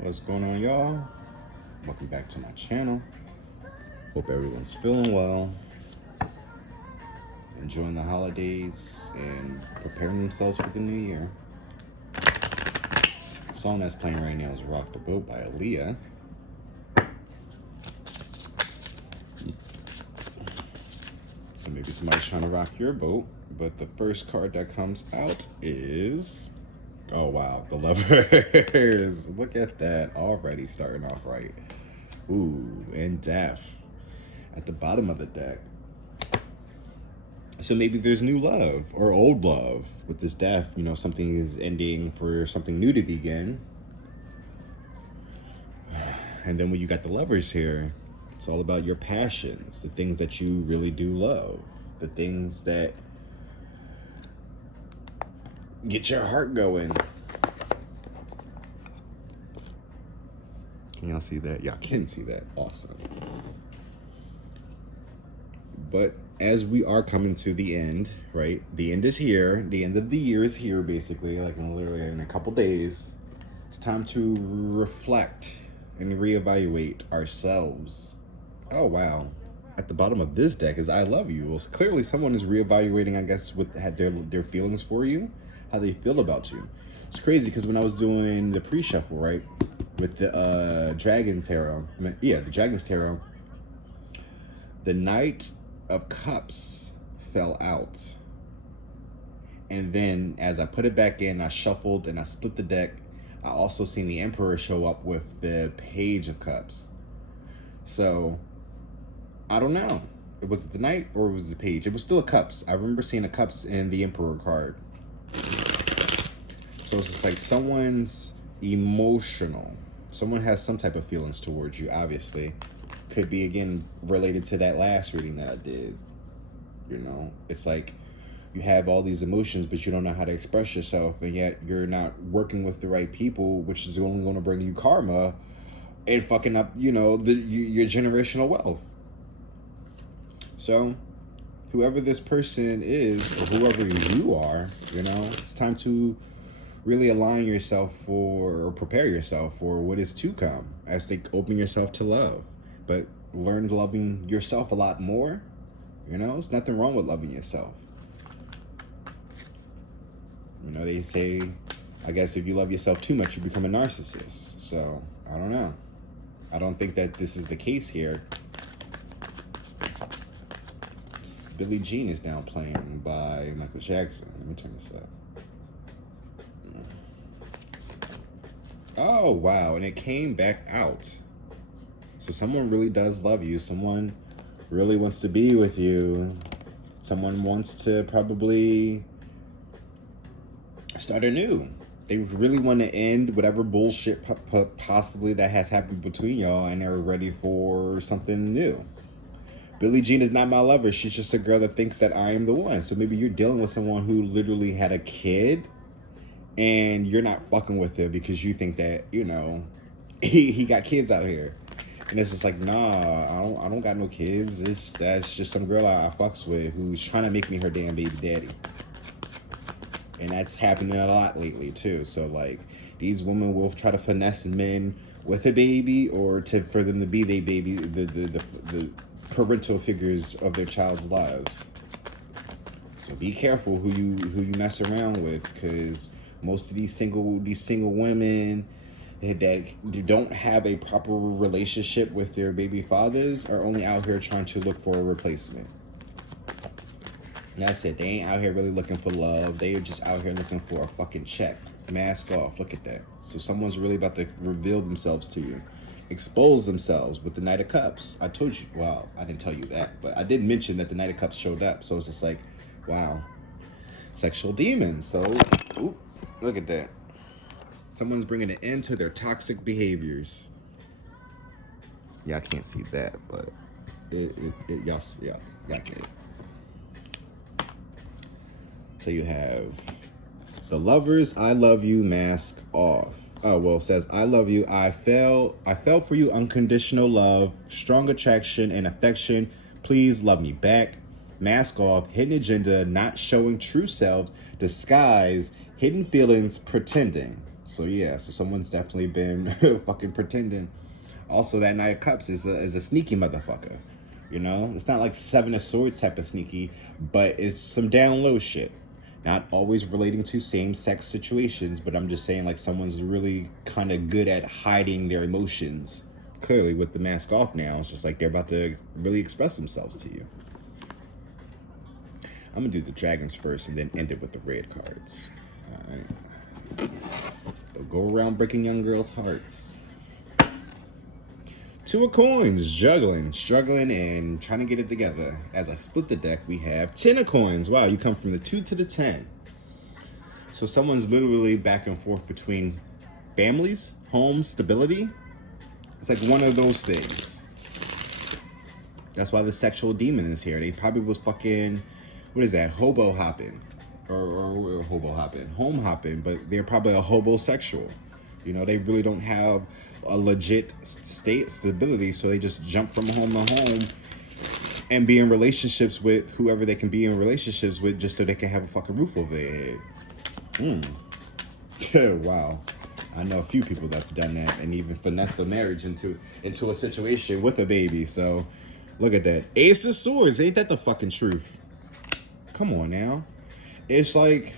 What's going on, y'all? Welcome back to my channel. Hope everyone's feeling well, enjoying the holidays, and preparing themselves for the new year. The song that's playing right now is Rock the Boat by Aaliyah. So maybe somebody's trying to rock your boat, but the first card that comes out is... Oh, wow, the Lovers. Look at that, already starting off right. Ooh, and Death at the bottom of the deck. So maybe there's new love or old love with this death. You know, something is ending for something new to begin. And then when you got the Lovers here, it's all about your passions, the things that you really do love, the things that get your heart going. Can y'all see that? Y'all can see that. Awesome. But as we are coming to the end, right? The end is here. The end of the year is here, basically, like literally in a couple days. It's time to reflect and reevaluate ourselves. Oh, wow. At the bottom of this deck is I love you. Well, clearly someone is reevaluating, I guess, what had their feelings for you, how they feel about you. It's crazy because when I was doing the pre-shuffle, right, with the Dragon Tarot, the Dragon's Tarot, the Knight of Cups fell out. And then as I put it back in, I shuffled and I split the deck. I also seen the Emperor show up with the Page of Cups. So, I don't know. Was it the Knight or was it the Page? It was still a Cups. I remember seeing a Cups in the Emperor card. So it's just like someone's emotional. Someone has some type of feelings towards you, obviously. Could be, again, related to that last reading that I did. You know, it's like you have all these emotions, but you don't know how to express yourself, and yet you're not working with the right people, which is only going to bring you karma and fucking up, you know, your generational wealth. So, whoever this person is, or whoever you are, you know, it's time to really align yourself for, or prepare yourself for what is to come as they open yourself to love. But learn loving yourself a lot more. You know, there's nothing wrong with loving yourself. You know, they say, I guess if you love yourself too much, you become a narcissist. So, I don't know. I don't think that this is the case here. Billie Jean is now playing by Michael Jackson. Let me turn this up. Oh, wow. And it came back out. So someone really does love you. Someone really wants to be with you. Someone wants to probably start anew. They really want to end whatever bullshit possibly that has happened between y'all, and they're ready for something new. Billie Jean is not my lover. She's just a girl that thinks that I am the one. So maybe you're dealing with someone who literally had a kid and you're not fucking with him because you think that, you know, he got kids out here. And it's just like, nah, I don't got no kids. That's just some girl I fucks with who's trying to make me her damn baby daddy. And that's happening a lot lately too. So like, these women will try to finesse men with a baby, or for them to be their baby, the parental figures of their child's lives. So be careful who you mess around with, because most of these single women that don't have a proper relationship with their baby fathers are only out here trying to look for a replacement. And that's it. They ain't out here really looking for love. They are just out here looking for a fucking check. Mask off. Look at that. So someone's really about to reveal themselves to you. Expose themselves with the Knight of Cups. I told you. Well, I didn't tell you that, but I did mention that the Knight of Cups showed up. So it's just like, wow. Sexual demons. So, ooh, look at that. Someone's bringing an end to their toxic behaviors. Y'all can't see that, but y'all can. So you have the Lovers, I love you, mask off. Oh, well, it says, I love you, I fell for you, unconditional love, strong attraction and affection, please love me back. Mask off, hidden agenda, not showing true selves, disguise, hidden feelings, pretending. So yeah, so someone's definitely been fucking pretending. Also, that Knight of Cups is a sneaky motherfucker. You know, it's not like Seven of Swords type of sneaky, but it's some down low shit. Not always relating to same sex situations, but I'm just saying like someone's really kind of good at hiding their emotions. Clearly, with the mask off now, it's just like they're about to really express themselves to you. I'm gonna do the dragons first and then end it with the red cards. All right. They'll go around breaking young girls' hearts. Two of coins, juggling, struggling, and trying to get it together. As I split the deck, we have 10 of coins. Wow, you come from the 2 to the 10. So someone's literally back and forth between families, home, stability. It's like one of those things. That's why the sexual demon is here. They probably was fucking, what is that, hobo hopping. Or hobo hopping, home hopping, but they're probably a hobosexual. You know, they really don't have a legit stability, so they just jump from home to home and be in relationships with whoever they can be in relationships with just so they can have a fucking roof over their head. Wow. I know a few people that's done that and even finessed the marriage into a situation with a baby. So look at that. Ace of Swords, ain't that the fucking truth? Come on now. It's like,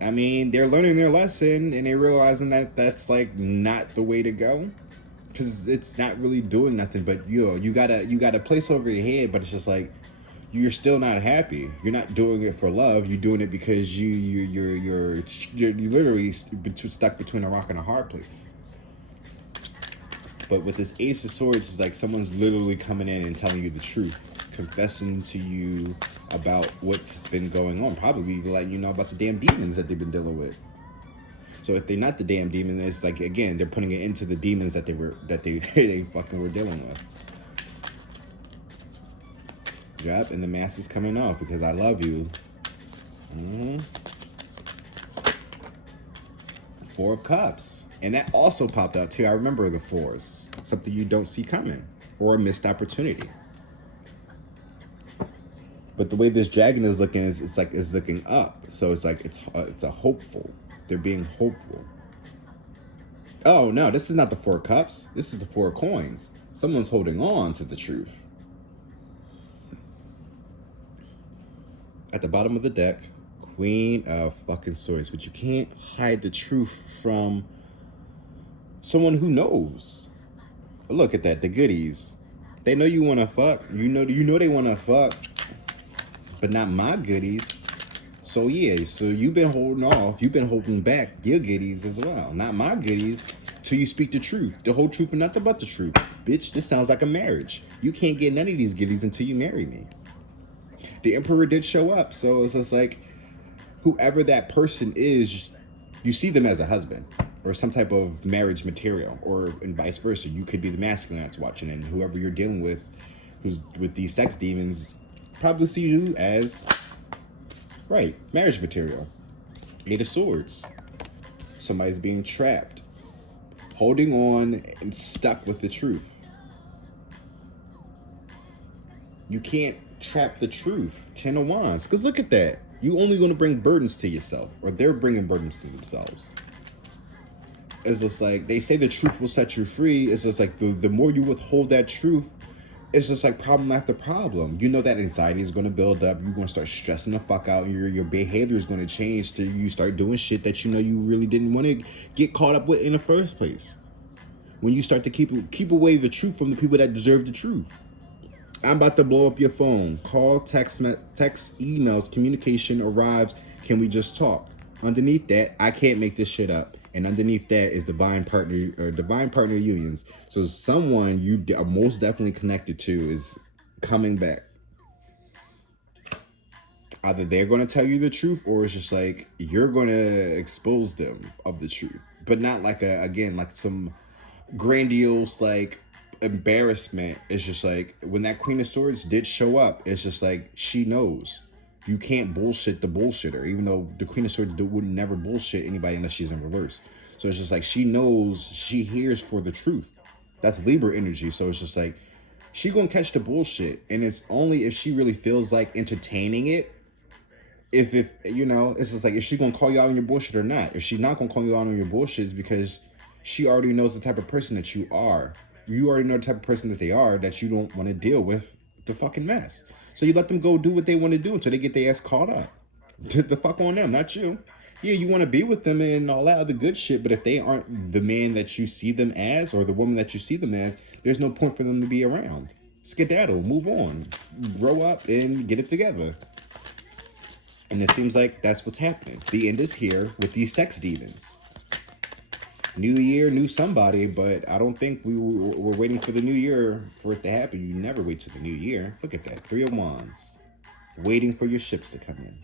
I mean, they're learning their lesson and they're realizing that that's like not the way to go, because it's not really doing nothing. But you got a place over your head, but it's just like you're still not happy. You're not doing it for love. You're doing it because you're literally stuck between a rock and a hard place. But with this Ace of Swords, it's like someone's literally coming in and telling you the truth, confessing to you about what's been going on, probably letting you know about the damn demons that they've been dealing with. So if they're not the damn demon, it's like, again, they're putting it into the demons that they fucking were dealing with. Yep, and the mask is coming off because I love you. Four of Cups. And that also popped out too. I remember the fours. Something you don't see coming. Or a missed opportunity. But the way this dragon is looking is it's looking up. So it's like it's a hopeful. They're being hopeful. Oh no, this is not the Four of Cups. This is the Four of Coins. Someone's holding on to the truth. At the bottom of the deck, Queen of fucking Swords. But you can't hide the truth from someone who knows. Look at that, the goodies. They know you want to fuck. You know they want to fuck. But not my goodies. So yeah, so you've been holding off. You've been holding back your goodies as well. Not my goodies. Till you speak the truth. The whole truth and nothing but the truth. Bitch, this sounds like a marriage. You can't get none of these goodies until you marry me. The Emperor did show up. So it's just like, whoever that person is, you see them as a husband or some type of marriage material, or and vice versa. You could be the masculine that's watching, and whoever you're dealing with, who's with these sex demons, probably see you as, right, marriage material. Eight of Swords. Somebody's being trapped, holding on and stuck with the truth. You can't trap the truth. Ten of Wands. Because look at that. You only going to bring burdens to yourself, or they're bringing burdens to themselves. It's just like, they say the truth will set you free. It's just like the more you withhold that truth, it's just like problem after problem. You know that anxiety is going to build up. You're going to start stressing the fuck out. Your behavior is going to change to you start doing shit that you know you really didn't want to get caught up with in the first place. When you start to keep away the truth from the people that deserve the truth. I'm about to blow up your phone. Call, text, emails, communication arrives. Can we just talk? Underneath that, I can't make this shit up. And underneath that is divine partner unions. So someone you are most definitely connected to is coming back. Either they're going to tell you the truth, or it's just like you're going to expose them of the truth. But not like like some grandiose like embarrassment. It's just like when that Queen of Swords did show up, it's just like she knows you can't bullshit the bullshitter, even though the Queen of Swords would never bullshit anybody unless she's in reverse. So it's just like she knows, she hears for the truth. That's Libra energy. So it's just like she gonna catch the bullshit, and it's only if she really feels like entertaining it if you know, it's just like, is she gonna call you out on your bullshit or not? If she's not gonna call you out on your bullshit, it's because she already knows the type of person that you are. You already know the type of person that they are, that you don't want to deal with the fucking mess. So you let them go do what they want to do until they get their ass caught up. The fuck on them, not you. Yeah, you want to be with them and all that other good shit, but if they aren't the man that you see them as or the woman that you see them as, there's no point for them to be around. Skedaddle, move on, grow up, and get it together. And it seems like that's what's happening. The end is here with these sex demons. New year, new somebody, but I don't think we're waiting for the new year for it to happen. You never wait till the new year. Look at that, 3 of Wands. Waiting for your ships to come in.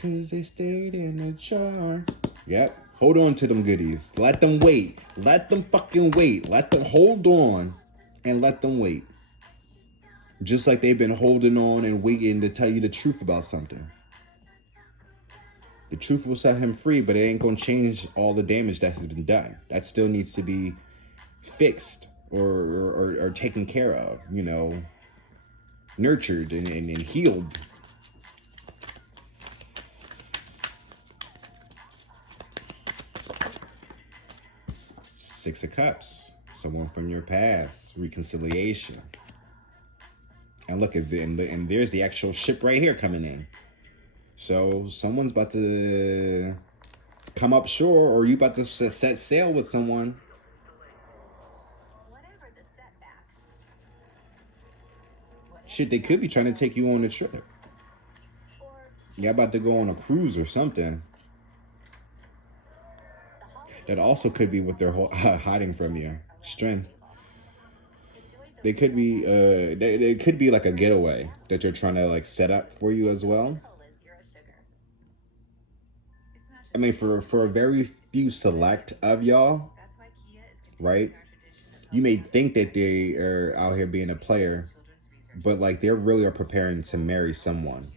Cause they stayed in a jar. Yep. Hold on to them goodies. Let them wait. Let them fucking wait. Let them hold on and let them wait. Just like they've been holding on and waiting to tell you the truth about something. The truth will set him free, but it ain't gonna change all the damage that has been done. That still needs to be fixed or taken care of, you know, nurtured and healed. Six of Cups, someone from your past, reconciliation. And look at and there's the actual ship right here coming in. So someone's about to come up shore, or you about to set sail with someone. Shit, they could be trying to take you on a trip. You're about to go on a cruise or something. That also could be what they're hiding from you. Strength. They could be it could be like a getaway that you're trying to like set up for you as well. I mean, for a very few select of y'all, right? You may think that they are out here being a player, but like they really are preparing to marry someone.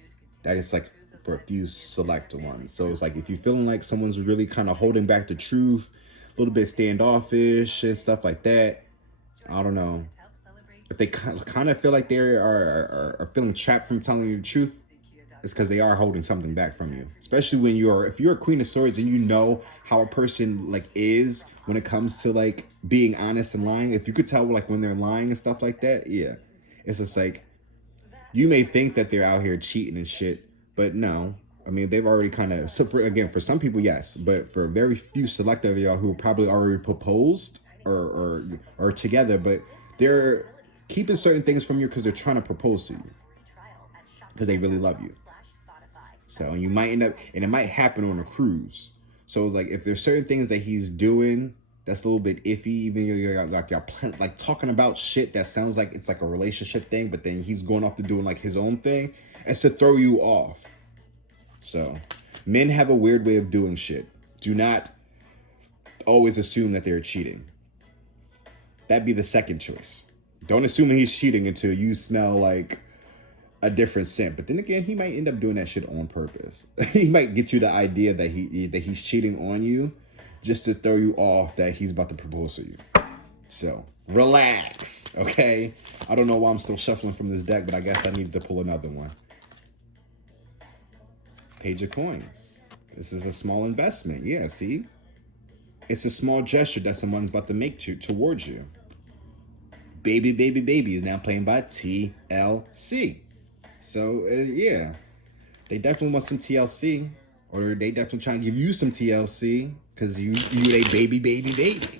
That is like for a few select ones. So it's like if you're feeling like someone's really kind of holding back the truth, a little bit standoffish and stuff like that, I don't know. If they kind of feel like they are feeling trapped from telling you the truth, it's because they are holding something back from you. Especially when if you're a Queen of Swords and you know how a person like is when it comes to like being honest and lying. If you could tell like when they're lying and stuff like that, yeah, it's just like you may think that they're out here cheating and shit, but no. I mean, they've already kind of, so for some people, yes, but for very few select of y'all who probably already proposed or together, but they're keeping certain things from you because they're trying to propose to you because they really love you. So you might end up, and it might happen on a cruise. So it's like if there's certain things that he's doing that's a little bit iffy, even you're like talking about shit that sounds like it's like a relationship thing, but then he's going off to doing like his own thing, it's to throw you off. So men have a weird way of doing shit. Do not always assume that they're cheating. That'd be the second choice. Don't assume that he's cheating until you smell like a different scent. But then again, he might end up doing that shit on purpose. He might get you the idea that he's cheating on you just to throw you off that he's about to propose to you. So relax, okay? I don't know why I'm still shuffling from this deck, but I guess I needed to pull another one. Page of Coins. This is a small investment. Yeah, see? It's a small gesture that someone's about to make towards you. Baby, Baby, Baby is now playing by TLC. So, yeah. They definitely want some TLC. Or they definitely trying to give you some TLC. Because you a baby, baby, baby.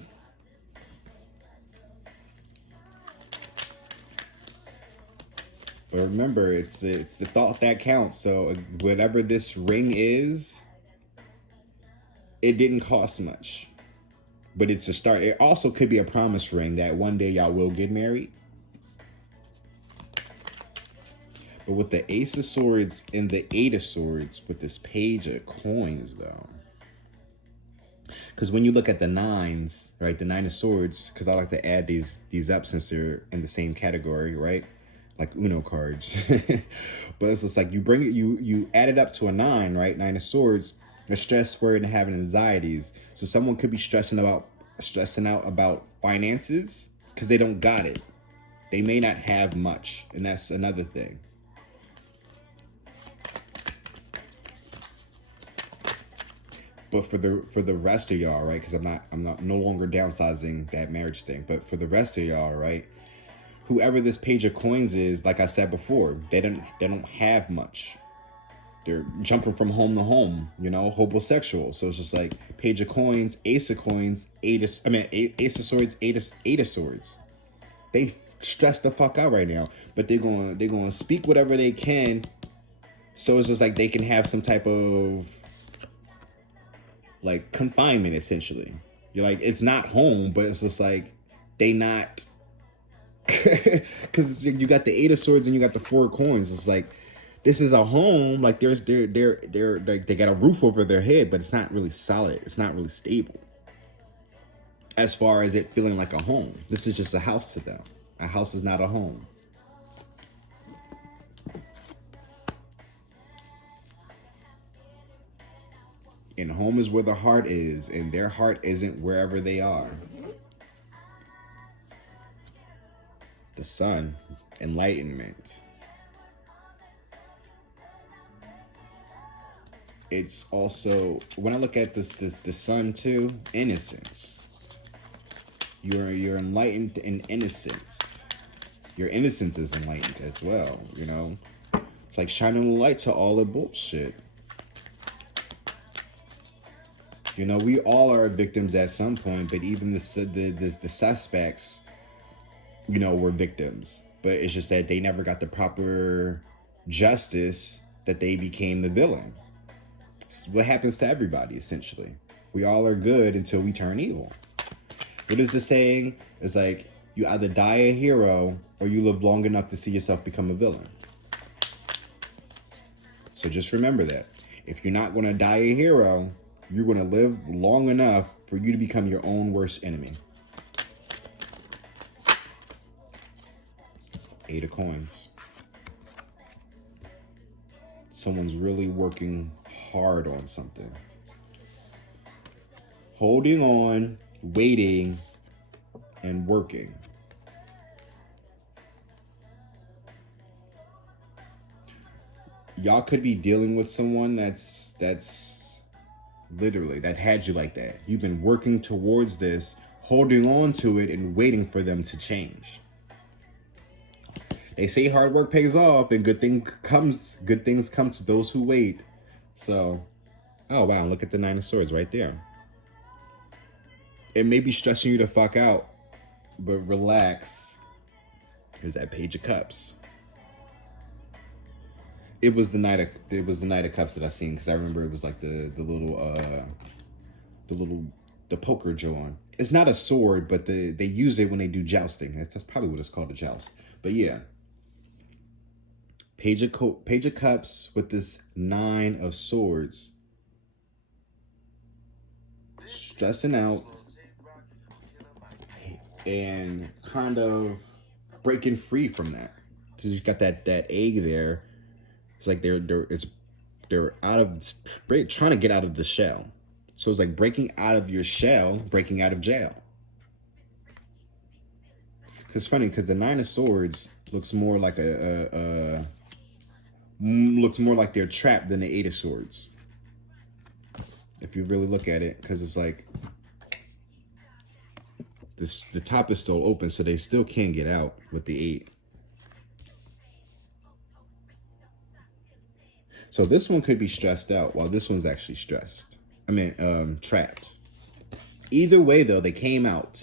But remember, it's the thought that counts. So whatever this ring is, it didn't cost much. But it's a start. It also could be a promise ring that one day y'all will get married. But with the Ace of Swords and the Eight of Swords, with this Page of Coins, though. Because when you look at the nines, right, the Nine of Swords, because I like to add these up since they're in the same category, right? Like Uno cards. But it's just like you add it up to a 9, right? 9 of Swords. They're stressed, worried, and having anxieties. So someone could be stressing out about finances because they don't got it. They may not have much, and that's another thing. But for the rest of y'all, right? Because I'm not no longer downsizing that marriage thing. But for the rest of y'all, right? Whoever this page of coins is, like I said before, they don't have much. They're jumping from home to home, you know, hobosexual. So it's just like page of coins, ace of coins, ace of swords, eight of swords. They stress the fuck out right now, but they're going to speak whatever they can. So it's just like they can have some type of like confinement essentially. You're like, it's not home, but it's just like they not, because you got the eight of swords and you got the four of coins. It's like this is a home. Like they're like they got a roof over their head, but it's not really solid. It's not really stable. As far as it feeling like a home, this is just a house to them. A house is not a home. And home is where the heart is, and their heart isn't wherever they are. The sun, enlightenment. It's also, when I look at the sun too, innocence. You're enlightened in innocence. Your innocence is enlightened as well, you know? It's like shining a light to all the bullshit. You know, we all are victims at some point, but even the suspects, you know, were victims. But it's just that they never got the proper justice that they became the villain. It's what happens to everybody, essentially. We all are good until we turn evil. What is the saying? It's like, you either die a hero or you live long enough to see yourself become a villain. So just remember that. If you're not going to die a hero, you're going to live long enough for you to become your own worst enemy. Eight of coins. Someone's really working hard on something. Holding on, waiting, and working. Y'all could be dealing with someone that's literally, that had you like that. You've been working towards this, holding on to it, and waiting for them to change. They say hard work pays off, and good things come to those who wait. So, oh wow, look at the Nine of Swords right there. It may be stressing you the fuck out, but relax. Here's that Page of Cups. It was the Knight of Cups that I seen, because I remember it was like the poker Joan. It's not a sword, but they use it when they do jousting. That's probably what it's called, a joust. But yeah, Page of Cups with this Nine of Swords, stressing out and kind of breaking free from that, because you've got that egg there. It's like they're out of, trying to get out of the shell. So it's like breaking out of your shell, breaking out of jail. It's funny because the Nine of Swords looks more like looks more like they're trapped than the Eight of Swords, if you really look at it, because it's like the top is still open, so they still can't get out with the Eight. So this one could be stressed out, while this one's actually stressed. Trapped. Either way, though, they came out,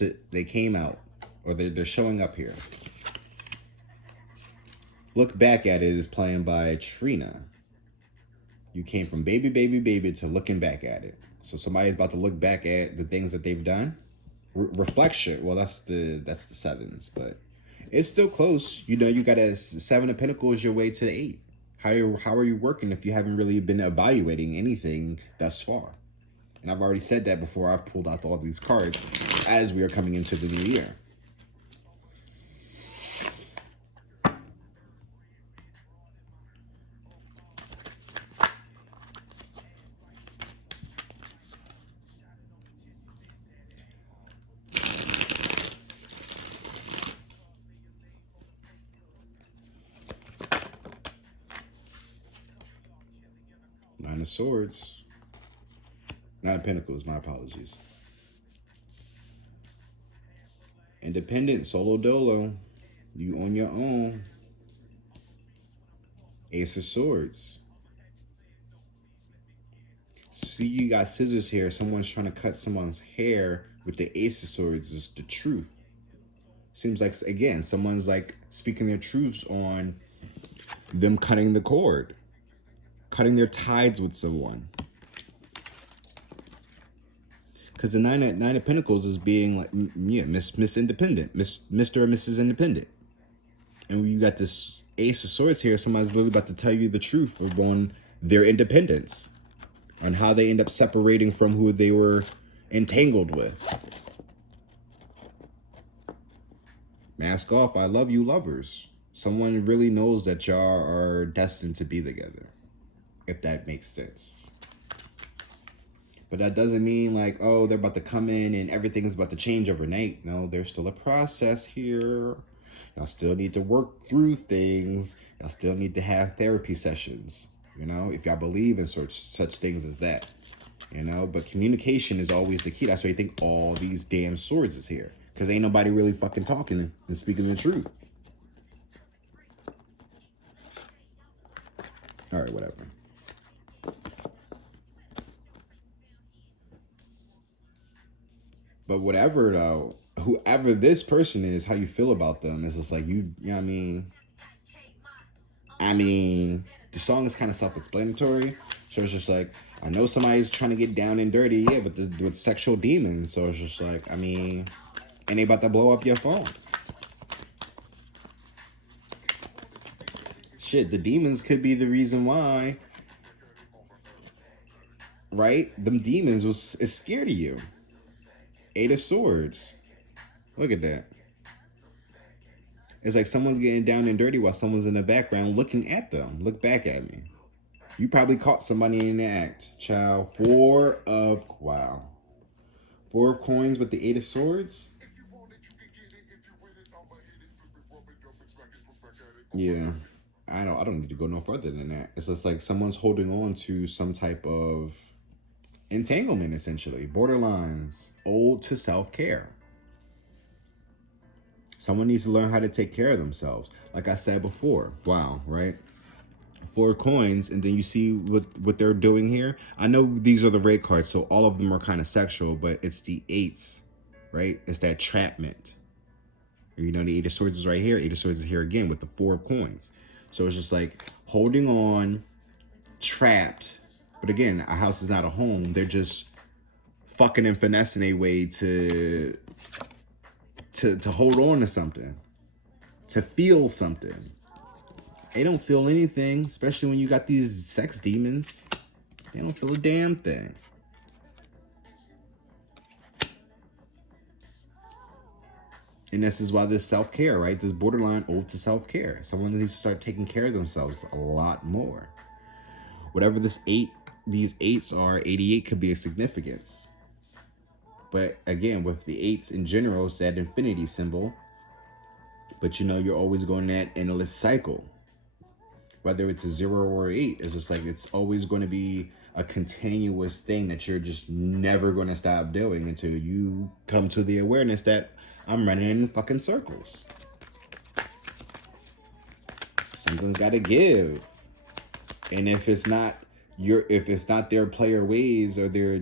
or they're showing up here. Look Back at It is playing by Trina. You came from baby, baby, baby to looking back at it. So somebody's about to look back at the things that they've done. Reflection. Well, that's the sevens, but it's still close. You know, you got a Seven of Pentacles your way to the Eight. How are you working if you haven't really been evaluating anything thus far? And I've already said that before I've pulled out all these cards as we are coming into the new year. of Swords. Nine of Pentacles, my apologies. Independent, solo dolo. You on your own. Ace of Swords. See, you got scissors here. Someone's trying to cut someone's hair with the Ace of Swords is the truth. Seems like, again, someone's like speaking their truths on them cutting the cord. Cutting their ties with someone. Because the nine of Pentacles is being like, yeah, Miss Independent. Mr. or Mrs. Independent. And you got this Ace of Swords here. Somebody's literally about to tell you the truth of on their independence. On how they end up separating from who they were entangled with. Mask off, I love you lovers. Someone really knows that y'all are destined to be together. If that makes sense. But that doesn't mean like, oh, they're about to come in and everything is about to change overnight. No, there's still a process here. Y'all still need to work through things. Y'all still need to have therapy sessions. You know, if y'all believe in such things as that. You know, but communication is always the key. That's why you think all these damn swords is here. Because ain't nobody really fucking talking and speaking the truth. All right, whatever. But whatever, though, whoever this person is, how you feel about them is just like, you know what I mean? I mean, the song is kind of self-explanatory. So it's just like, I know somebody's trying to get down and dirty, yeah, with sexual demons. So it's just like, I mean, and they about to blow up your phone. Shit, the demons could be the reason why, right? Them demons is scared of you. Eight of Swords. Look at that. It's like someone's getting down and dirty while someone's in the background looking at them. Look back at me. You probably caught somebody in the act. Child. Four of coins with the Eight of Swords. Yeah. I don't need to go no further than that. It's just like someone's holding on to some type of entanglement, essentially. Borderlines. Old to self-care. Someone needs to learn how to take care of themselves. Like I said before. Wow, right? Four coins, and then you see what they're doing here. I know these are the red cards, so all of them are kind of sexual, but it's the eights, right? It's that trapment. You know, the Eight of Swords is right here. Eight of Swords is here again with the Four of Coins. So it's just like holding on, trapped. But again, a house is not a home. They're just fucking and finessing a way to hold on to something, to feel something. They don't feel anything, especially when you got these sex demons. They don't feel a damn thing. And this is why this self-care, right? This borderline ode to self-care. Someone needs to start taking care of themselves a lot more. Whatever these eights are, 88 could be a significance. But again, with the eights in general, it's that infinity symbol. But you know, you're always going that endless cycle. Whether it's a 0 or 8, it's just like it's always going to be a continuous thing that you're just never going to stop doing until you come to the awareness that I'm running in fucking circles. Something's got to give. And if it's not their player ways or their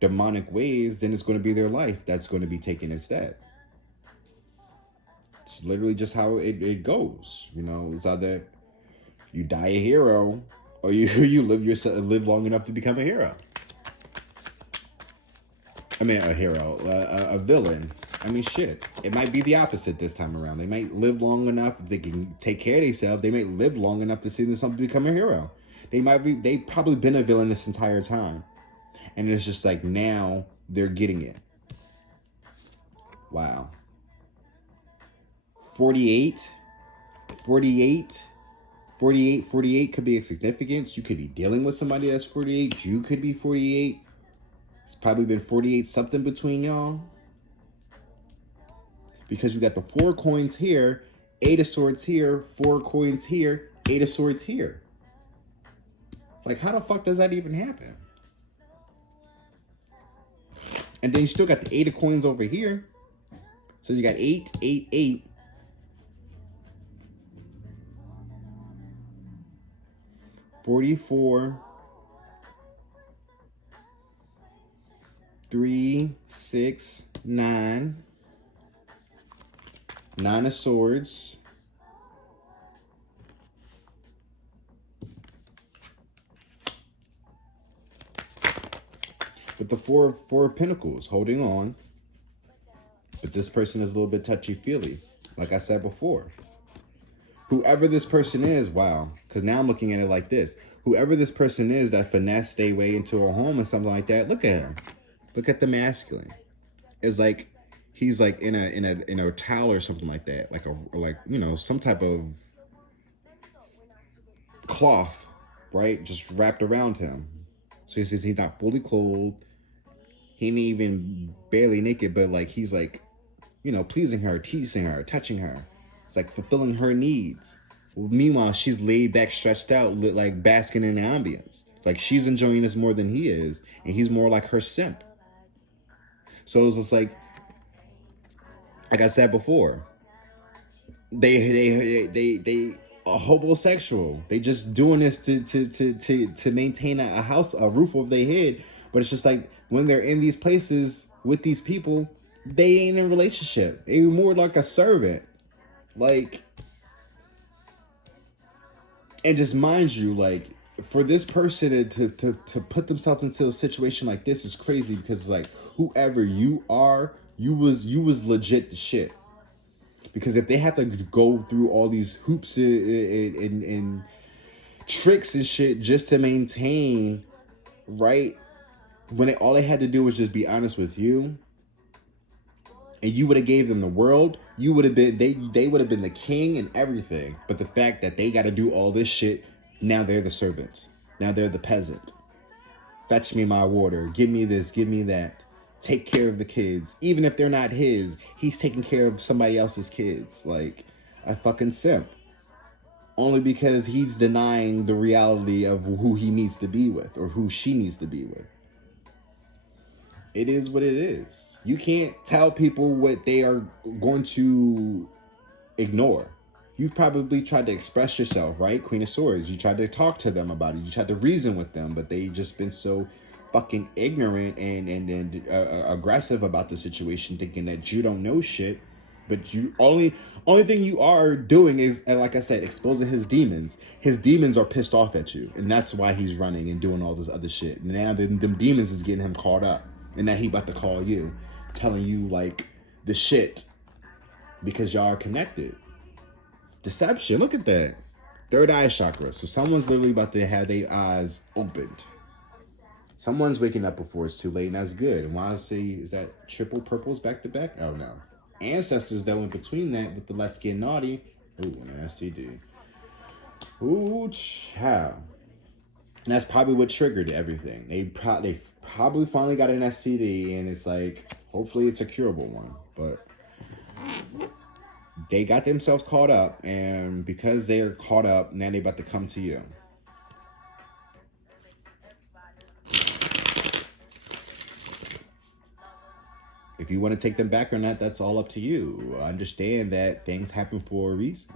demonic ways, then it's going to be their life that's going to be taken instead. It's literally just how it goes. You know, it's either you die a hero or you live long enough to become a hero. I mean, a hero, a villain. I mean, shit. It might be the opposite this time around. They might live long enough, if they can take care of themselves, they might live long enough to see themselves become a hero. They probably been a villain this entire time. And it's just like now they're getting it. Wow. 48 could be a significance. You could be dealing with somebody that's 48. You could be 48. It's probably been 48 something between y'all. Because you got the 4 coins here, 8 of Swords here, 4 coins here, 8 of Swords here. Like, how the fuck does that even happen? And then you still got the 8 of coins over here. So you got 8, 8, 8. 44, 3, 6, 9. 9 of swords. With the four of pentacles, holding on. But this person is a little bit touchy-feely, like I said before. Whoever this person is, wow. Because now I'm looking at it like this. Whoever this person is that finessed their way into a home or something like that, look at him. Look at the masculine. It's like he's like in a towel or something like that, like you know, some type of cloth, right, just wrapped around him. So he says he's not fully clothed. He ain't even barely naked, but like he's like, you know, pleasing her, teasing her, touching her. It's like fulfilling her needs. Well, meanwhile, she's laid back, stretched out, like basking in the ambience. Like she's enjoying this more than he is, and he's more like her simp. So it's just like I said before, they are hobosexual. They just doing this to maintain a house, a roof over their head. But it's just like when they're in these places with these people, they ain't in a relationship. They're more like a servant. Like, and just mind you, like for this person to put themselves into a situation like this is crazy because like whoever you are, you was legit the shit. Because if they have to go through all these hoops and tricks and shit just to maintain, right? When all they had to do was just be honest with you, and you would have gave them the world, you would have been they would have been the king and everything. But the fact that they got to do all this shit, now they're the servants. Now they're the peasant. Fetch me my water. Give me this. Give me that. Take care of the kids. Even if they're not his, he's taking care of somebody else's kids. Like a fucking simp. Only because he's denying the reality of who he needs to be with or who she needs to be with. It is what it is. You can't tell people what they are going to ignore. You've probably tried to express yourself, right? Queen of Swords. You tried to talk to them about it. You tried to reason with them, but they just been so fucking ignorant and aggressive about the situation, thinking that you don't know shit. But you only thing you are doing is, like I said, exposing his demons. His demons are pissed off at you, and that's why he's running and doing all this other shit. And now them demons is getting him caught up, and now he about to call you, telling you like the shit because y'all are connected. Deception. Look at that. Third eye chakra. So someone's literally about to have their eyes opened. Someone's waking up before it's too late, and that's good. And why I say, is that triple purples back to back? Oh no. Ancestors that went between that with the let's get naughty. Ooh, an STD. Ooh, child. And that's probably what triggered everything. They probably finally got an STD, and it's like, hopefully it's a curable one. But they got themselves caught up, and because they're caught up, now they're about to come to you. If you want to take them back or not, that's all up to you. Understand that things happen for a reason.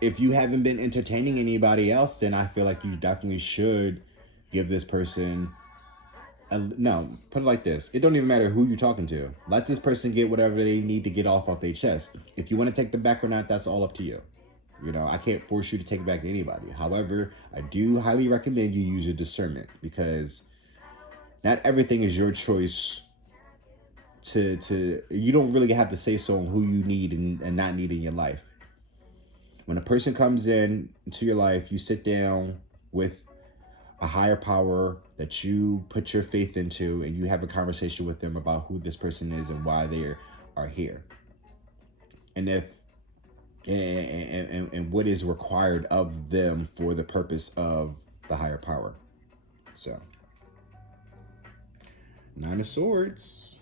If you haven't been entertaining anybody else, then I feel like you definitely should give this person no, put it like this. It don't even matter who you're talking to. Let this person get whatever they need to get off their chest. If you want to take them back or not, that's all up to you. You know, I can't force you to take back anybody. However, I do highly recommend you use your discernment, because not everything is your choice to you don't really have to say so on who you need and not need in your life. When a person comes in to your life, you sit down with a higher power that you put your faith into, and you have a conversation with them about who this person is and why they are here. And if and what is required of them for the purpose of the higher power. So, 9 of Swords.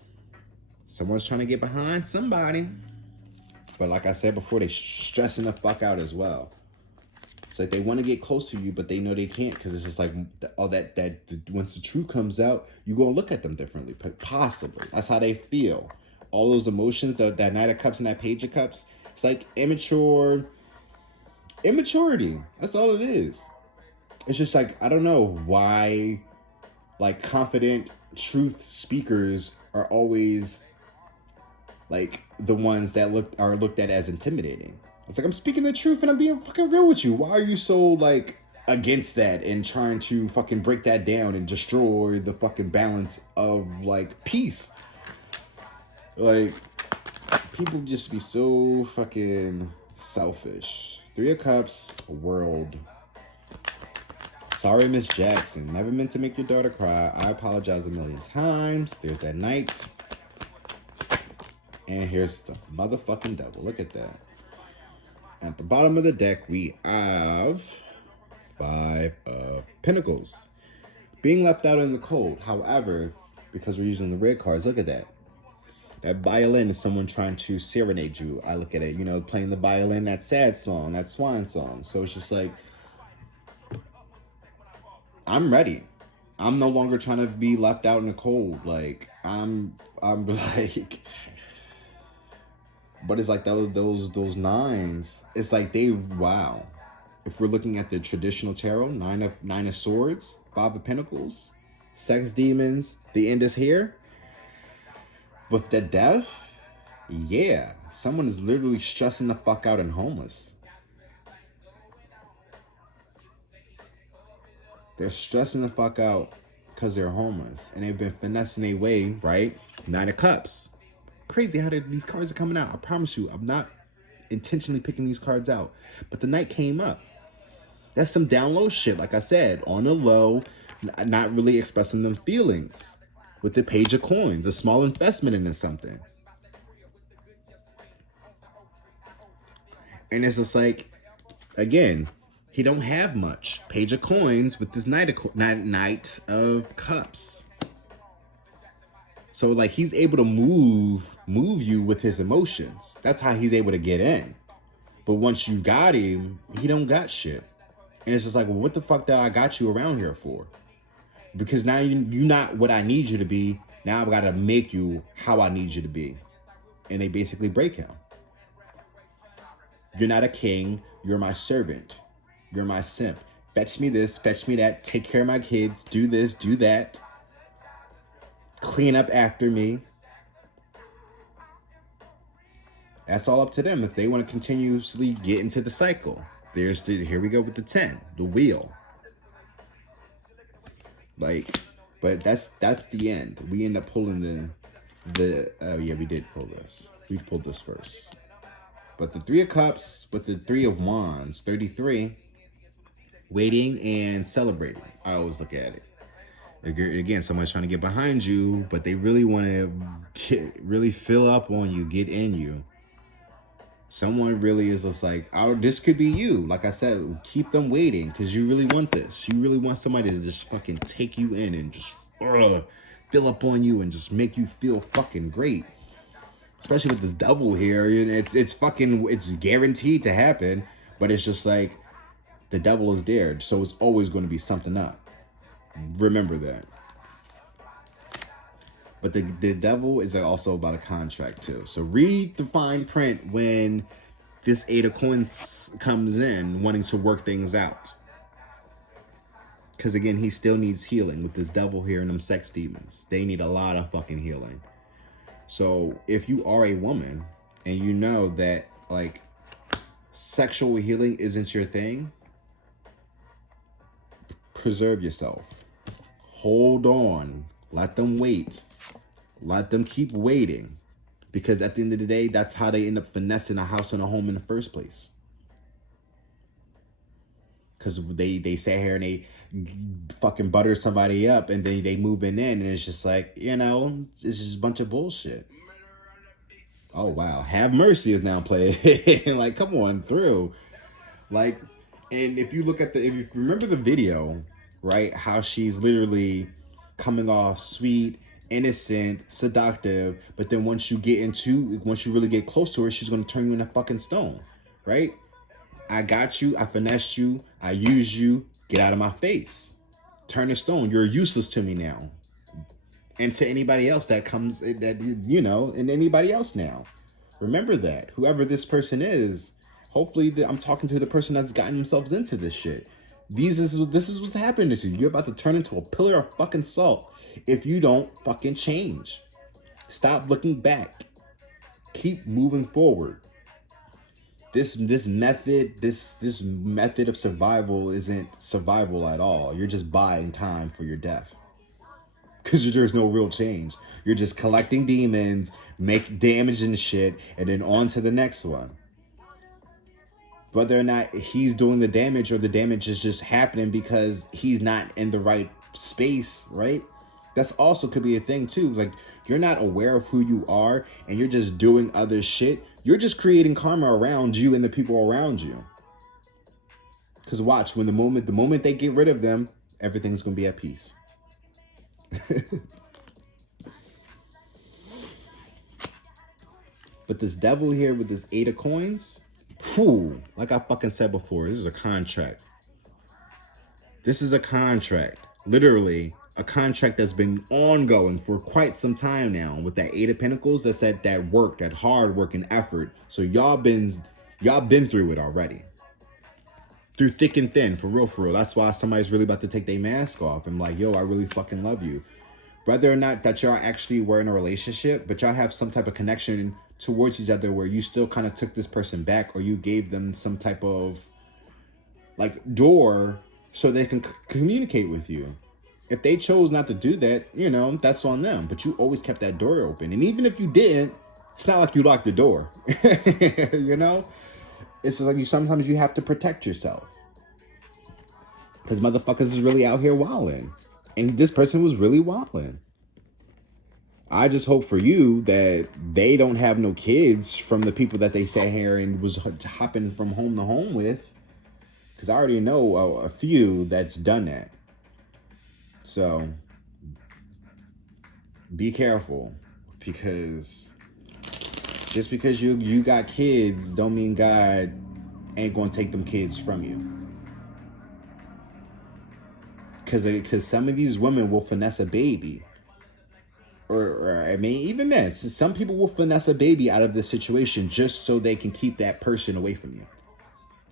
Someone's trying to get behind somebody. But like I said before, they stressing the fuck out as well. It's like they want to get close to you, but they know they can't because it's just like all that once the truth comes out, you gonna look at them differently, possibly. That's how they feel. All those emotions, that Knight of Cups and that Page of Cups, it's like immaturity. That's all it is. It's just like, I don't know why, like, confident truth speakers are always like the ones that are looked at as intimidating. It's like, I'm speaking the truth and I'm being fucking real with you. Why are you so like against that and trying to fucking break that down and destroy the fucking balance of like peace? Like, people just be so fucking selfish. Three of Cups, world. Sorry, Miss Jackson. Never meant to make your daughter cry. I apologize a million times. There's that Knight. And here's the motherfucking Devil. Look at that. At the bottom of the deck, we have Five of Pentacles. Being left out in the cold. However, because we're using the red cards, look at that. That violin is someone trying to serenade you. I look at it, playing the violin, that sad song, that swan song. So it's just like, I'm ready. I'm no longer trying to be left out in the cold. Like, I'm like... But it's like those nines. It's like wow. If we're looking at the traditional tarot, nine of swords, Five of Pentacles, sex demons, the end is here. With the death, yeah, someone is literally stressing the fuck out and homeless. They're stressing the fuck out because they're homeless and they've been finessing their way, right? Nine of Cups. Crazy how these cards are coming out. I promise you, I'm not intentionally picking these cards out, but the Knight came up. That's some down low shit, like I said, on the low, not really expressing them feelings. With the Page of Coins, a small investment into something. And it's just like, again, he don't have much. Page of Coins with this Knight of Cups. So like, he's able to move you with his emotions. That's how he's able to get in. But once you got him, he don't got shit. And it's just like, well, what the fuck did I got you around here for? Because now you're not what I need you to be. Now I've got to make you how I need you to be. And they basically break him. You're not a king. You're my servant. You're my simp. Fetch me this, fetch me that. Take care of my kids. Do this, do that. Clean up after me. That's all up to them if they want to continuously get into the cycle. Here we go with the 10, the wheel. Like, but that's the end. We end up pulling oh yeah, we did pull this. We pulled this first. But the Three of Cups with the Three of Wands, 33, waiting and celebrating. I always look at it. Again, someone's trying to get behind you, but they really want to really fill up on you, get in you. Someone really is just like, oh, this could be you. Like I said, keep them waiting because you really want this. You really want somebody to just fucking take you in and just fill up on you and just make you feel fucking great. Especially with this Devil here, it's guaranteed to happen. But it's just like, the Devil is there, so it's always going to be something up. Remember that. But the Devil is also about a contract too. So read the fine print when this Eight of Coins comes in, wanting to work things out. Because again, he still needs healing with this Devil here and them sex demons. They need a lot of fucking healing. So if you are a woman and you know that like sexual healing isn't your thing, preserve yourself. Hold on. Let them wait. Let them keep waiting. Because at the end of the day, that's how they end up finessing a house and a home in the first place. Because they sit here and they fucking butter somebody up and then they moving in and it's just like, it's just a bunch of bullshit. Oh, wow. Have Mercy is now playing. Like, come on through. Like, and if you remember the video, right, how she's literally coming off sweet, innocent, seductive, but then once you really get close to her, she's going to turn you into fucking stone, right? I got you. I finessed you. I used you. Get out of my face. Turn to stone. You're useless to me now. And to anybody else that comes, that, and anybody else now. Remember that. Whoever this person is, hopefully I'm talking to the person that's gotten themselves into this shit. This is what's happening to you. You're about to turn into a pillar of fucking salt if you don't fucking change. Stop looking back. Keep moving forward. This method of survival isn't survival at all. You're just buying time for your death. Because there's no real change. You're just collecting demons, make damage and shit, and then on to the next one. Whether or not he's doing the damage or the damage is just happening because he's not in the right space, right? That's also could be a thing too. Like, you're not aware of who you are and you're just doing other shit. You're just creating karma around you and the people around you. Because watch, when the moment they get rid of them, everything's gonna be at peace. But this devil here with this 8 of coins, whew, like I fucking said before, this is a contract. This is a contract. Literally, a contract that's been ongoing for quite some time now. With that 8 of Pentacles, that's that work, that hard work and effort. So y'all been through it already. Through thick and thin, for real, for real. That's why somebody's really about to take their mask off and like, yo, I really fucking love you. Whether or not that y'all actually were in a relationship, but y'all have some type of connection towards each other where you still kind of took this person back, or you gave them some type of like door so they can communicate with you. If they chose not to do that, that's on them. But you always kept that door open. And even if you didn't, it's not like you locked the door. It's just like sometimes you have to protect yourself. Because motherfuckers is really out here wilding. And this person was really wilding. I just hope for you that they don't have no kids from the people that they sat here and was hopping from home to home with. Because I already know a few that's done that. So, be careful. Because just because you got kids don't mean God ain't going to take them kids from you. Because some of these women will finesse a baby. Or I mean, even men. Some people will finesse a baby out of this situation just so they can keep that person away from you.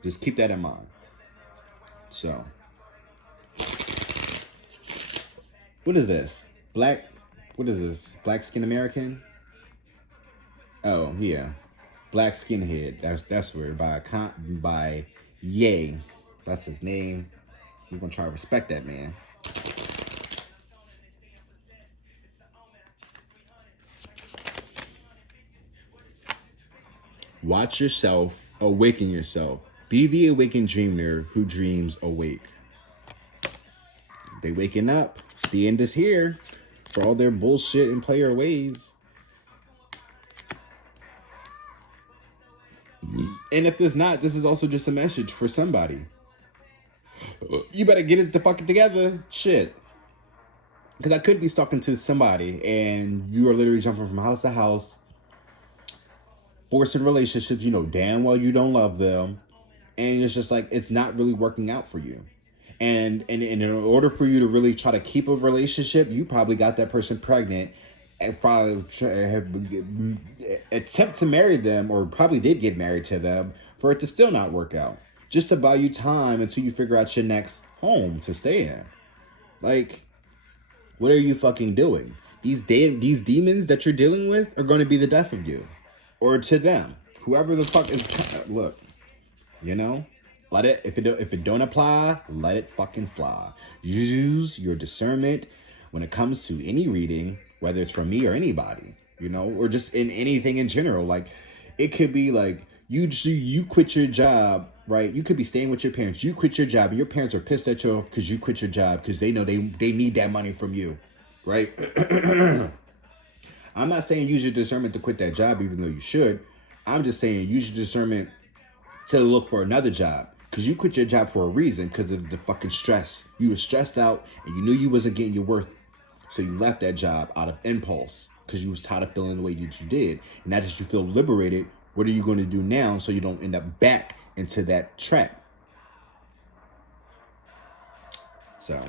Just keep that in mind. So, what is this? What is this? Black Skin American? Oh, yeah. Black Skinhead. That's weird. By Ye. That's his name. We're going to try to respect that man. Watch yourself, awaken yourself. Be the awakened dreamer who dreams awake. They waking up. The end is here for all their bullshit and player ways. And if there's not, this is also just a message for somebody. You better get it the fucking together. Shit. Because I could be talking to somebody and you are literally jumping from house to house, forcing relationships, damn well you don't love them. And it's just like, it's not really working out for you. And in order for you to really try to keep a relationship, you probably got that person pregnant and probably attempt to marry them, or probably did get married to them, for it to still not work out. Just to buy you time until you figure out your next home to stay in. Like, what are you fucking doing? These demons that you're dealing with are going to be the death of you. Or to them. Whoever the fuck is... Look, let it, if it don't apply, let it fucking fly. Use your discernment when it comes to any reading, whether it's from me or anybody, or just in anything in general. Like, it could be like, you quit your job, right? You could be staying with your parents. You quit your job and your parents are pissed at you because you quit your job because they know they need that money from you, right? I'm not saying use your discernment to quit that job, even though you should. I'm just saying use your discernment to look for another job. Because you quit your job for a reason, because of the fucking stress. You were stressed out and you knew you wasn't getting your worth. So you left that job out of impulse because you was tired of feeling the way that you did. And now that you feel liberated, what are you going to do now so you don't end up back into that trap. So,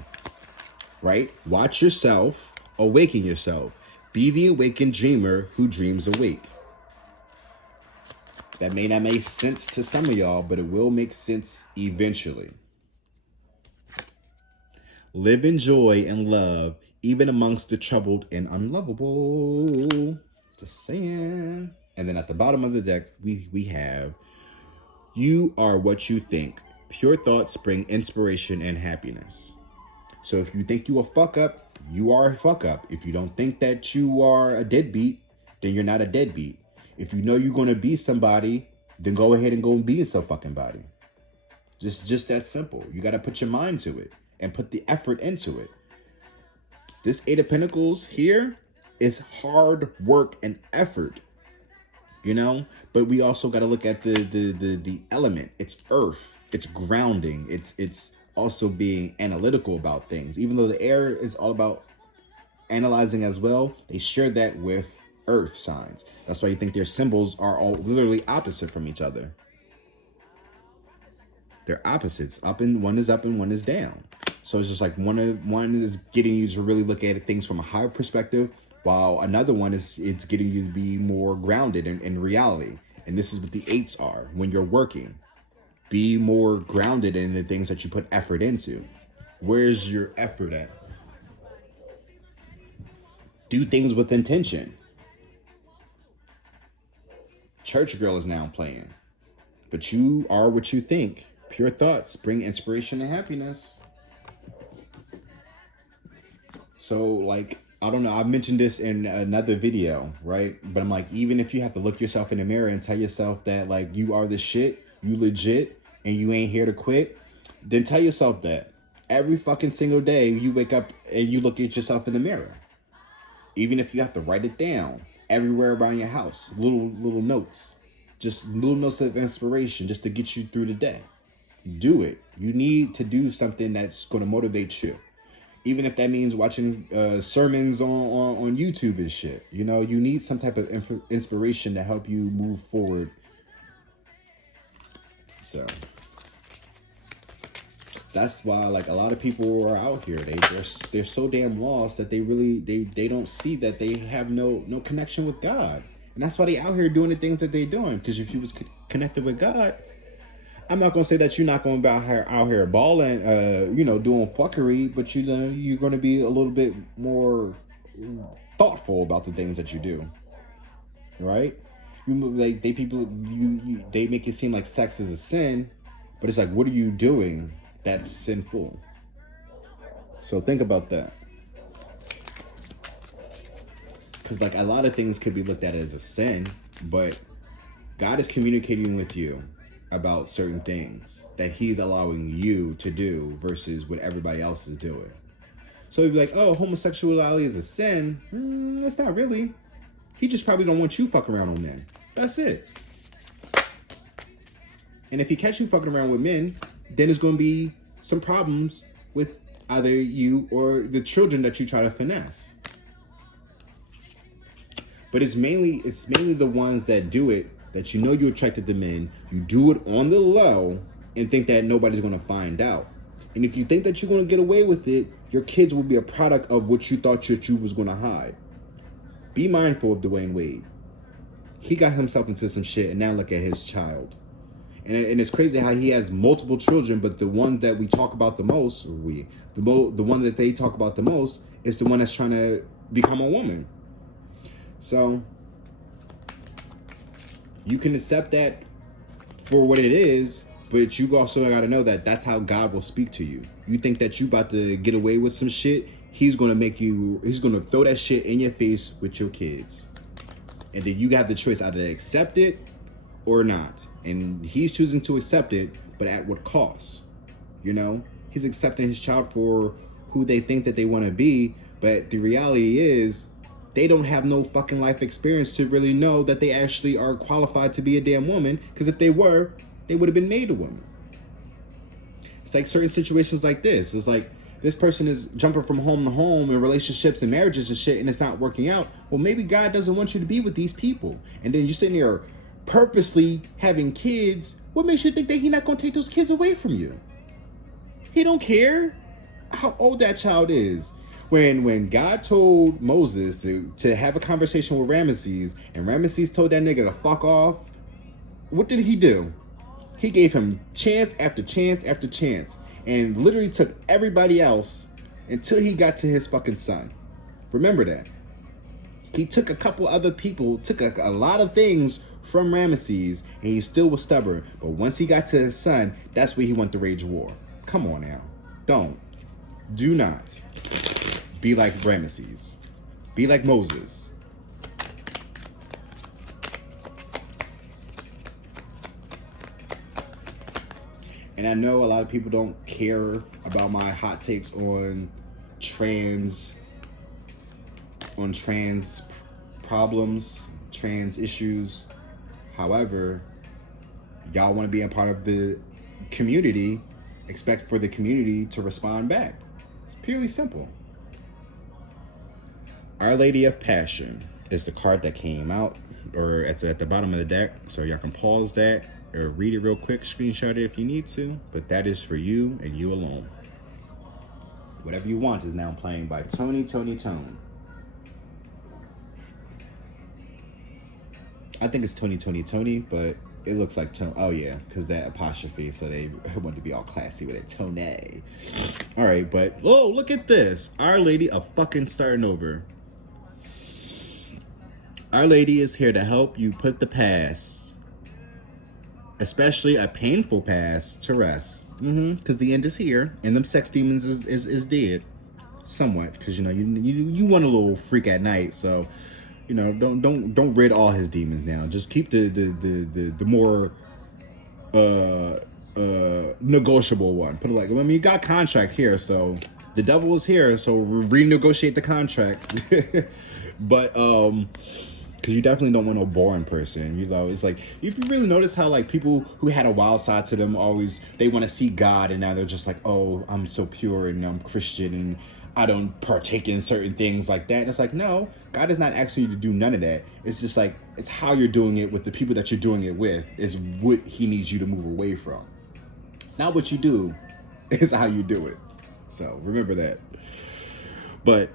right? Watch yourself, awaken yourself. Be the awakened dreamer who dreams awake. That may not make sense to some of y'all, but it will make sense eventually. Live in joy and love, even amongst the troubled and unlovable. Just saying. And then at the bottom of the deck, we have, you are what you think. Pure thoughts bring inspiration and happiness. So if you think you a fuck up, you are a fuck up. If you don't think that you are a deadbeat, then you're not a deadbeat. If you know you're going to be somebody, then go ahead and go and be some fucking body. Just that simple. You got to put your mind to it and put the effort into it. This Eight of Pentacles here is hard work and effort, you know? But we also got to look at the element. It's earth. It's grounding. It's also being analytical about things. Even though the air is all about analyzing as well, they share that with earth signs. That's why you think their symbols are all literally opposite from each other. They're opposites. One is up and one is down. So it's just like one is getting you to really look at things from a higher perspective, while another one it's getting you to be more grounded in reality. And this is what the eights are when you're working. Be more grounded in the things that you put effort into. Where's your effort at? Do things with intention. Church girl is now playing. But you are what you think. Pure thoughts bring inspiration and happiness. So, like, I don't know, I mentioned this in another video, right? But I'm like, even if you have to look yourself in the mirror and tell yourself that, like, you are the shit, you legit, and you ain't here to quit, then tell yourself that. Every fucking single day you wake up and you look at yourself in the mirror. Even if you have to write it down everywhere around your house, little notes. Just little notes of inspiration just to get you through the day. Do it. You need to do something that's going to motivate you. Even if that means watching sermons on YouTube and shit. You know, you need some type of inspiration to help you move forward. So that's why, like, a lot of people are out here. They're so damn lost that they don't see that they have no connection with God. And that's why they out here doing the things that they're doing. Because if you was connected with God, I'm not gonna say that you're not gonna be out here balling, doing fuckery, but you're gonna be a little bit more thoughtful about the things that you do, right? They make it seem like sex is a sin, but it's like, what are you doing that's sinful? So think about that, because like a lot of things could be looked at as a sin, but God is communicating with you about certain things that he's allowing you to do versus what everybody else is doing. So you'd be like, oh, homosexuality is a sin. It's not really. He just probably don't want you fucking around with men. That's it. And if he catch you fucking around with men, then there's going to be some problems with either you or the children that you try to finesse. But it's mainly the ones that do it, that you know you're attracted to men, you do it on the low and think that nobody's going to find out. And if you think that you're going to get away with it, your kids will be a product of what you thought that you was going to hide. Be mindful of Dwayne Wade. He got himself into some shit, and now look at his child. And it's crazy how he has multiple children, but the one that we talk about the most, the one that they talk about the most, is the one that's trying to become a woman. So you can accept that for what it is, but you also got to know that that's how God will speak to you. You think that you about to get away with some shit, he's going to throw that shit in your face with your kids. And then you have the choice either to accept it or not. And he's choosing to accept it, but at what cost? You know, he's accepting his child for who they think that they want to be. But the reality is, they don't have no fucking life experience to really know that they actually are qualified to be a damn woman. Because if they were, they would have been made a woman. It's like certain situations like this. It's like this person is jumping from home to home in relationships and marriages and shit, and it's not working out. Well, maybe God doesn't want you to be with these people. And then you're sitting there purposely having kids, what makes you think that he's not going to take those kids away from you? He don't care how old that child is. When God told Moses to have a conversation with Ramesses, and Ramesses told that nigga to fuck off, what did he do? He gave him chance after chance after chance, and literally took everybody else until he got to his fucking son. Remember that. He took a couple other people, took a lot of things from Ramesses, and he still was stubborn. But once he got to his son, that's where he went to wage war. Come on now. Do not be like Ramesses. Be like Moses. And I know a lot of people don't care about my hot takes on trans problems, trans issues. However, y'all want to be a part of the community, expect for the community to respond back. It's purely simple. Our Lady of Passion is the card that came out, or it's at the bottom of the deck, so y'all can pause that or read it real quick, screenshot it if you need to, but that is for you and you alone. Whatever You Want is now playing by Tony Tone. I think it's Tony, but it looks like Tone. Oh yeah, because that apostrophe, so they want to be all classy with it. Tone. All right, but oh, look at this. Our Lady of fucking starting over. Our Lady is here to help you put the past, especially a painful past, to rest. Because the end is here, and them sex demons is dead, somewhat. Because you want a little freak at night, so don't rid all his demons now. Just keep the more negotiable one. Put it like, you got contract here, so the devil is here, so renegotiate the contract. But because you definitely don't want a boring person. It's like, if you really notice how like people who had a wild side to them always, they want to see God, and now they're just like, oh, I'm so pure and I'm Christian and I don't partake in certain things like that. And it's like, no, God is not asking you to do none of that. It's just like, it's how you're doing it with the people that you're doing it with is what he needs you to move away from. It's not what you do, it's how you do it. So remember that. But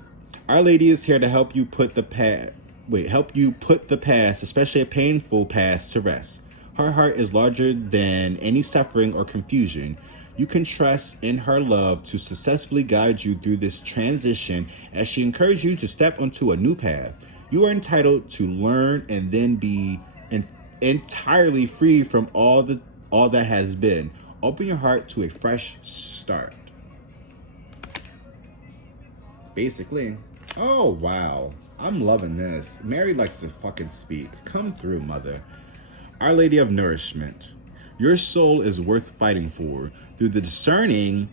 Our Lady is here to help you put the past, especially a painful past, to rest. Her heart is larger than any suffering or confusion. You can trust in her love to successfully guide you through this transition as she encourages you to step onto a new path. You are entitled to learn and then be entirely free from all that has been. Open your heart to a fresh start. Basically. Oh, wow. I'm loving this. Mary likes to fucking speak. Come through, mother. Our Lady of Nourishment. Your soul is worth fighting for. Through the discerning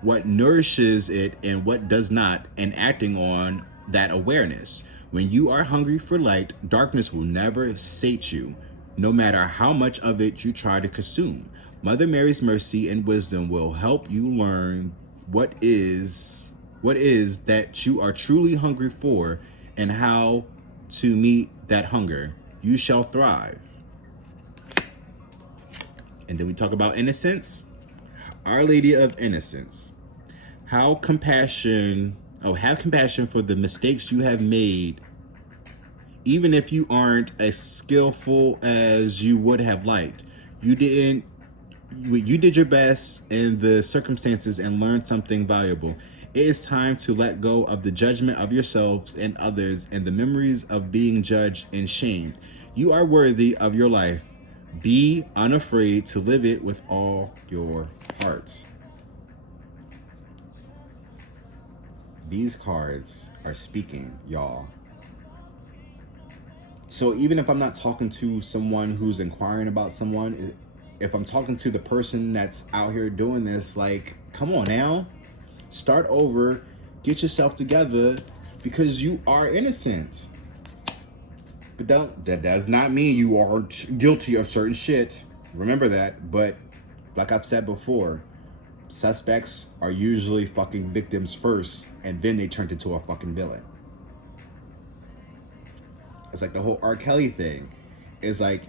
what nourishes it and what does not, and acting on that awareness. When you are hungry for light, darkness will never sate you, no matter how much of it you try to consume. Mother Mary's mercy and wisdom will help you learn what is that you are truly hungry for and how to meet that hunger. You shall thrive. And then we talk about innocence. Our Lady of Innocence. Have compassion for the mistakes you have made, even if you aren't as skillful as you would have liked. You did your best in the circumstances and learned something valuable. It is time to let go of the judgment of yourselves and others and the memories of being judged and shamed. You are worthy of your life. Be unafraid to live it with all your heart. These cards are speaking, y'all. So even if I'm not talking to someone who's inquiring about someone, if I'm talking to the person that's out here doing this, like, come on now. Start over. Get yourself together, because you are innocent. But that does not mean you aren't guilty of certain shit. Remember that. But like I've said before, suspects are usually fucking victims first, and then they turned into a fucking villain. It's like the whole R. Kelly thing. It's like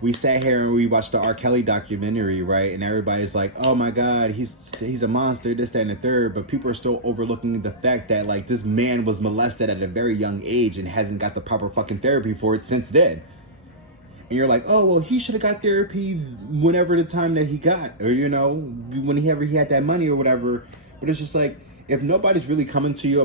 we sat here and we watched the R. Kelly documentary, right? And everybody's like, "Oh my God, he's a monster, this, that, and the third." But people are still overlooking the fact that like this man was molested at a very young age and hasn't got the proper fucking therapy for it since then. And you're like, "Oh well, he should have got therapy whenever the time that he got, or whenever he had that money or whatever." But it's just like if nobody's really coming to you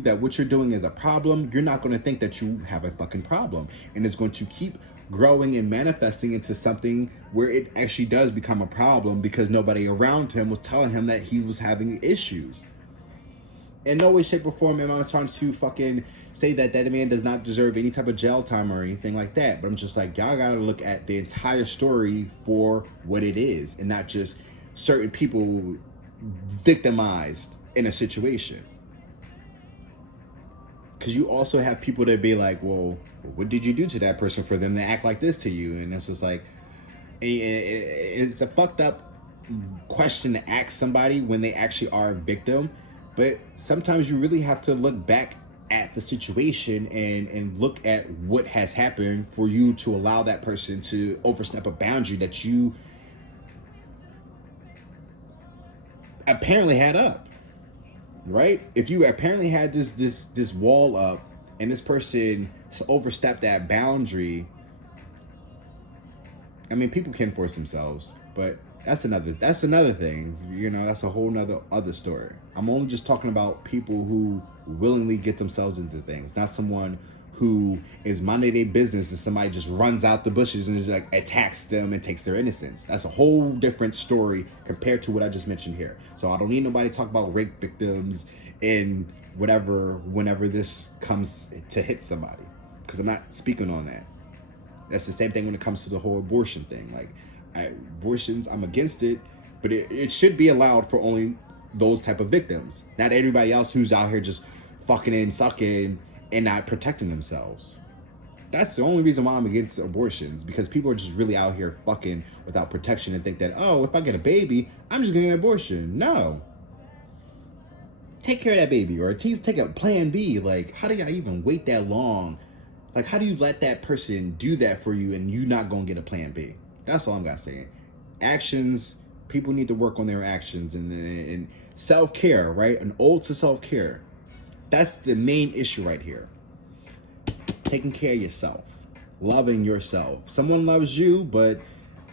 that what you're doing is a problem, you're not going to think that you have a fucking problem, and it's going to keep growing and manifesting into something where it actually does become a problem because nobody around him was telling him that he was having issues. In no way, shape, or form am I trying to fucking say that that man does not deserve any type of jail time or anything like that. But I'm just like, y'all gotta look at the entire story for what it is and not just certain people victimized in a situation. Because you also have people that be like, well, what did you do to that person for them to act like this to you? And it's just like, it's a fucked up question to ask somebody when they actually are a victim. But sometimes you really have to look back at the situation and look at what has happened for you to allow that person to overstep a boundary that you apparently had up. Right? If you apparently had this wall up and this person overstepped that boundary, I mean, people can force themselves, but that's another thing. That's a whole other story. I'm only just talking about people who willingly get themselves into things, not someone who is minding their business and somebody just runs out the bushes and just like attacks them and takes their innocence. That's a whole different story compared to what I just mentioned here. So I don't need nobody to talk about rape victims and whenever this comes to hit somebody, because I'm not speaking on that. That's the same thing when it comes to the whole abortion thing. Like, abortions, I'm against it, but it should be allowed for only those type of victims, not everybody else who's out here just fucking and sucking and not protecting themselves. That's the only reason why I'm against abortions, because people are just really out here fucking without protection and think that, oh, if I get a baby, I'm just getting an abortion. No. Take care of that baby, or at least take a plan B. Like, how do y'all even wait that long? Like, how do you let that person do that for you and you not gonna get a plan B? That's all I'm gonna say. Actions, people need to work on their actions and self-care, right? An ode to self-care. That's the main issue right here. Taking care of yourself. Loving yourself. Someone loves you, but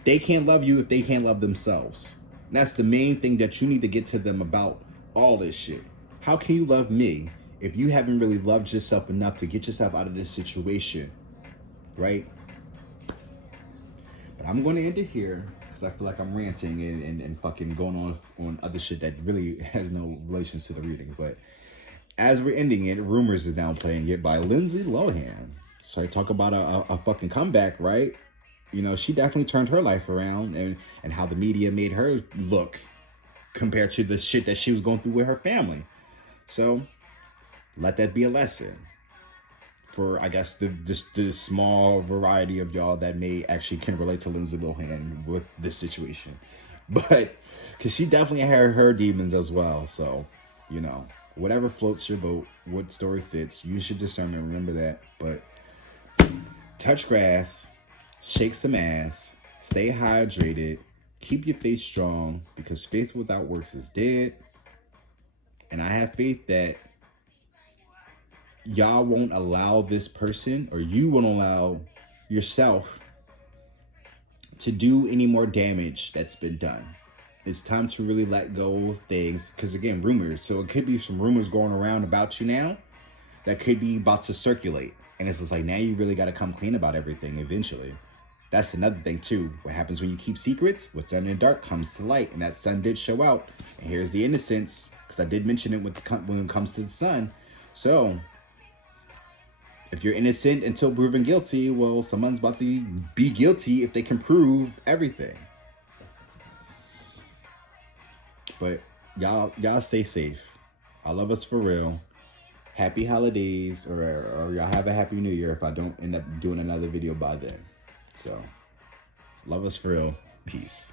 they can't love you if they can't love themselves. And that's the main thing that you need to get to them about all this shit. How can you love me if you haven't really loved yourself enough to get yourself out of this situation, right? But I'm going to end it here because I feel like I'm ranting and fucking going on other shit that really has no relations to the reading. But as we're ending it, Rumors is now playing it by Lindsay Lohan. So I talk about a fucking comeback, right? She definitely turned her life around and how the media made her look compared to the shit that she was going through with her family. So let that be a lesson for, I guess, the small variety of y'all that may actually can relate to Lindsay Lohan with this situation. But, because she definitely had her demons as well. So, whatever floats your boat, what story fits, use your discernment, remember that. But touch grass, shake some ass, stay hydrated, keep your faith strong, because faith without works is dead. And I have faith that y'all won't allow this person, or you won't allow yourself to do any more damage that's been done. It's time to really let go of things, because again, rumors. So it could be some rumors going around about you now that could be about to circulate. And it's just like, now you really got to come clean about everything eventually. That's another thing too. What happens when you keep secrets? What's done in the dark comes to light. And that sun did show out. And here's the innocence, because I did mention it when it comes to the sun. So if you're innocent until proven guilty, well, someone's about to be guilty if they can prove everything. But y'all stay safe. I love us for real. Happy holidays, or y'all have a happy new year if I don't end up doing another video by then. So, love us for real. Peace.